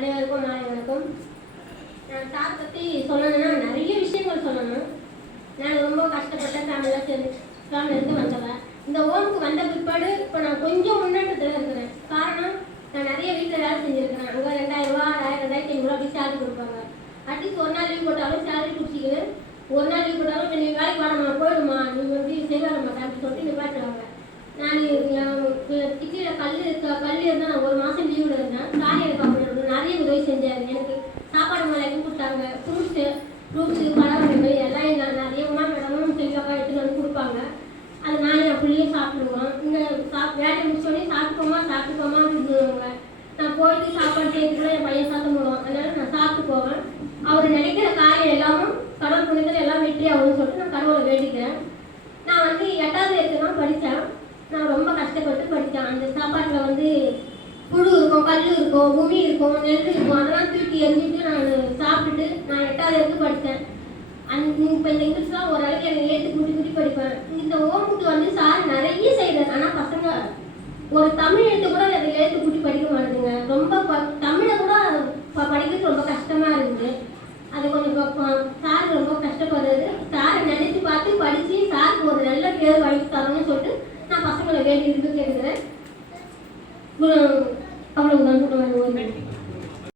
அனைவருக்கும் நாளை வணக்கம். நான் சார் பற்றி சொல்லணும்னா நிறைய விஷயங்கள் சொல்லணும். நான் ரொம்ப கஷ்டப்பட்ட ஃபேமிலியிலேருந்து வந்தவன். இந்த ஓமுக்கு வந்த பிற்பாடு இப்போ நான் கொஞ்சம் முன்னேற்றத்தில் இருக்கிறேன். காரணம், நான் நிறைய வீட்டில் வேலை செஞ்சுருக்கிறேன். அங்கே 2000 ரூபா 2500 அப்படி சேலரி கொடுப்பாங்க. அட்லீஸ்ட் ஒரு நாள் லீவ் போட்டாலும் சேலரி பிடிச்சிக்கின்னு ஒரு நாள் லீவ் போட்டாலும் நீ வேலைக்கு வரமா போயிடுமா, நீ வந்து செய்ய மாட்டேன் அப்படின்னு சொல்லிட்டு நிப்பாட்டுவாங்க. நான் கிட்டியில் கல் இருந்தால் நான் ஒரு மாதம் லீவில் இருந்தேன். சாரி எனக்கு அப்படி நிறைய உதவி செஞ்சாரு. எனக்கு சாப்பாடு மேலே கொடுத்தாங்க. ஃப்ரூட்ஸு பழம் எல்லாம் எங்கள் நிறைய மேடமும் செல்வாக்கா எடுத்துகிட்டு வந்து கொடுப்பாங்க. அது நானே என் பிள்ளையும் சாப்பிடுவோம். இங்கே வேலையை முடிச்சோடனே சாப்பிட்டுக்கோமா அப்படின்னுவாங்க. நான் போயிட்டு சாப்பாடு சேர்த்துக்கூட என் பையன் சாப்பிட போடுவான். அதனால நான் சாப்பிட்டு போவேன். அவர் நினைக்கிற காரியம் எல்லாமும் கடவுள் புண்ணியத்தில் எல்லாம் வெற்றி ஆகும்னு சொல்லிட்டு நான் கடவுளை வேண்டிக்கிறேன். நான் வந்து 8வது வரைக்கும் தான் படித்தேன். நான் ரொம்ப கஷ்டப்பட்டு படித்தேன். அந்த சாப்பாட்டில் வந்து புழு இருக்கும், கல் இருக்கும், உமி இருக்கும், நெல் இருக்கும். அதெல்லாம் தூக்கி எரிஞ்சிட்டு நான் சாப்பிட்டுட்டு நான் 8வது வரைக்கும் படித்தேன். இப்போ இந்த இங்கிலீஷ்லாம் ஓரளவுக்கு எனக்கு ஏற்று கூட்டி படிப்பேன். இந்த ஓமுக்கு வந்து சார் நிறைய செய்கிறார். ஆனால் பசங்க ஒரு தமிழ் எழுத்து கூட அதை ஏற்று கூட்டி படிக்க மாட்டேங்குங்க. ரொம்ப தமிழை கூட படிக்கிறது ரொம்ப கஷ்டமாக இருக்குது. அது கொஞ்சம் சார் ரொம்ப கஷ்டப்படுறது. சாரை நினைச்சு பார்த்து படித்து சாருக்கு ஒரு நல்ல பேர் வாங்கி தரணும்னு சொல்லிட்டு நான் பசங்களை வேண்டி கேட்குறேன். அவ்வளவுதான்.